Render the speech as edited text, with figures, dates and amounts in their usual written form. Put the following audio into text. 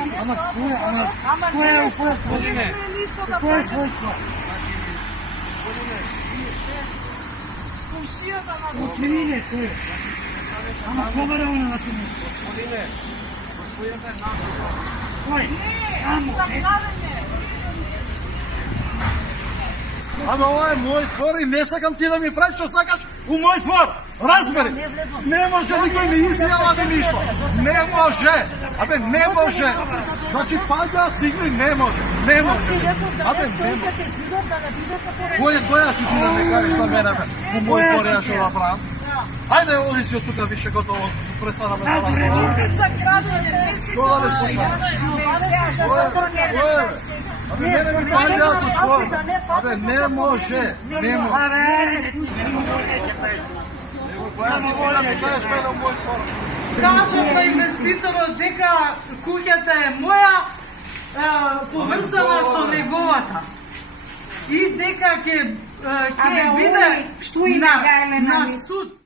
Ама кој е свойство? Кој е свойство? Оценине кој? Ама побара она на цени. Кој? Амо. Ама ова е мој двор и не сакам ти да ми правиш што сакаш у мој двор. Разбери. Не може никој ми изјава да ништо. Не може. Абе не може. Значи паѓа цигли не може. Не може. Абе не може. Која си ти да ме кажеш на мене бе? У мој двор ја што направам. Ајде оди си од тука више готово. Престана ме да Што да не слушам? Абе мене ми паѓа од двор. Абе не може. Не може. Кажам на инвеститорот дека куќата е моја, поврзана со неговата. И дека ќе биде на суд.